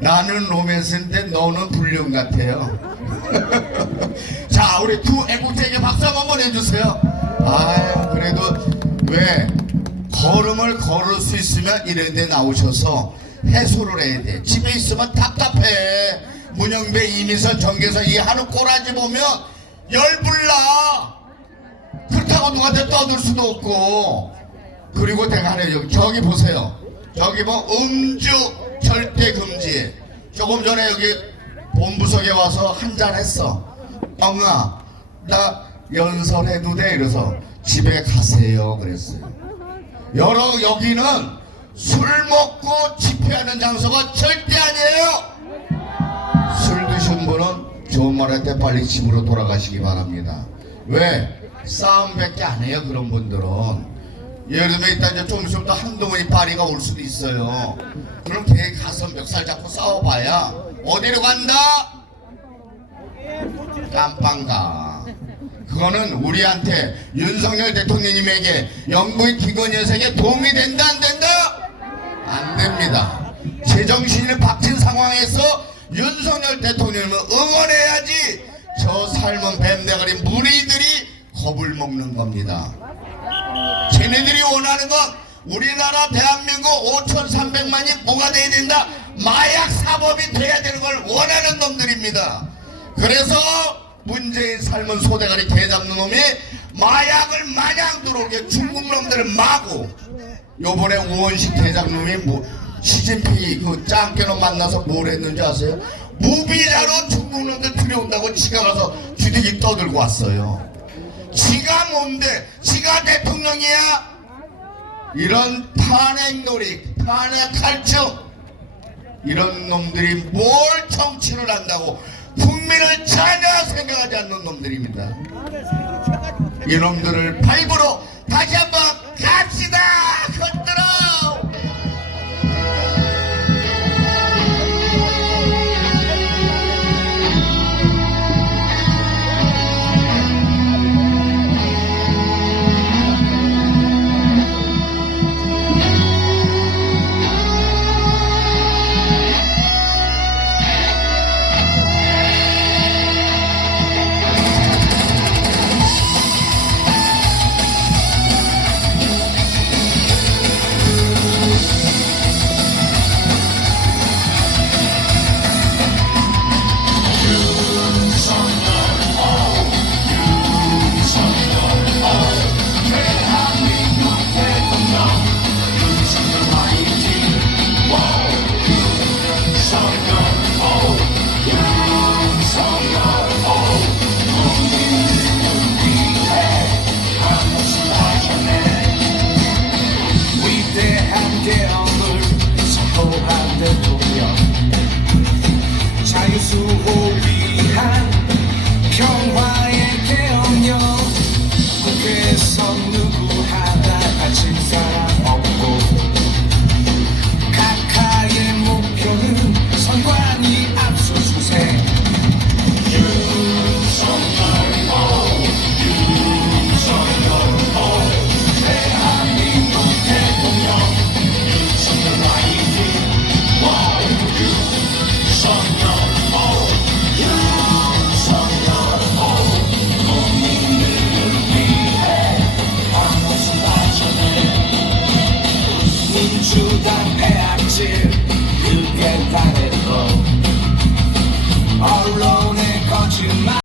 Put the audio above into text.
나는 로맨스인데 너는 불륜 같아요. 자, 우리 두 애국자에게 박수 한번 보내주세요. 아유, 그래도 왜 걸음을 걸을 수 있으면 이런 데 나오셔서 해소를 해야 돼. 집에 있으면 답답해. 문영배, 이민선, 정계선 이 하는 꼬라지 보면 열불나. 그렇다고 누구한테 떠들 수도 없고. 그리고 하나 여기 저기 보세요. 저기 뭐 음주 절대 금지. 조금 전에 여기 본부석에 와서 한잔 했어. 엉아, 나 연설해도 돼. 이래서 집에 가세요. 그랬어요. 여러 여기는 술 먹고 집회하는 장소가 절대 아니에요. 술 드신 분은 좋은 말할 때 빨리 집으로 돌아가시기 바랍니다. 왜? 싸움밖에 안 해요. 그런 분들은. 예를 들면 이제 좀 있으면 또 한동훈이 파리가 올 수도 있어요. 그럼 걔 가서 멱살 잡고 싸워봐야 어디로 간다? 깜빵가. 그거는 우리한테 윤석열 대통령님에게 영부인 김건희 여사에게 도움이 된다 안 된다? 안 됩니다. 제정신을 박친 상황에서 윤석열 대통령을 응원해야지 저 삶은 뱀대가리 무리들이 겁을 먹는 겁니다. 쟤네들이 원하는 건 우리나라 대한민국 5,300만이 뭐가 돼야 된다? 마약 사범이 돼야 되는 걸 원하는 놈들입니다. 그래서 문재인 삶은 소대가리 개 잡는 놈이 마약을 마냥 들어오게 중국 놈들을 마고 요번에 우원식 개 잡는 놈이 뭐 시진핑이 그 짱깨놈 만나서 뭘 했는지 아세요? 무비자로 중국 놈들 들여온다고 지가 가서 주둥이 떠들고 왔어요. 지가 뭔데? 지가 대통령이야? 이런 탄핵놀이, 탄핵 칼춤 이런 놈들이 뭘 정치를 한다고 국민을 전혀 생각하지 않는 놈들입니다. 이놈들을 발부로 다시 한번 주당 폐악질 그게 다랬고 언론의 거짓말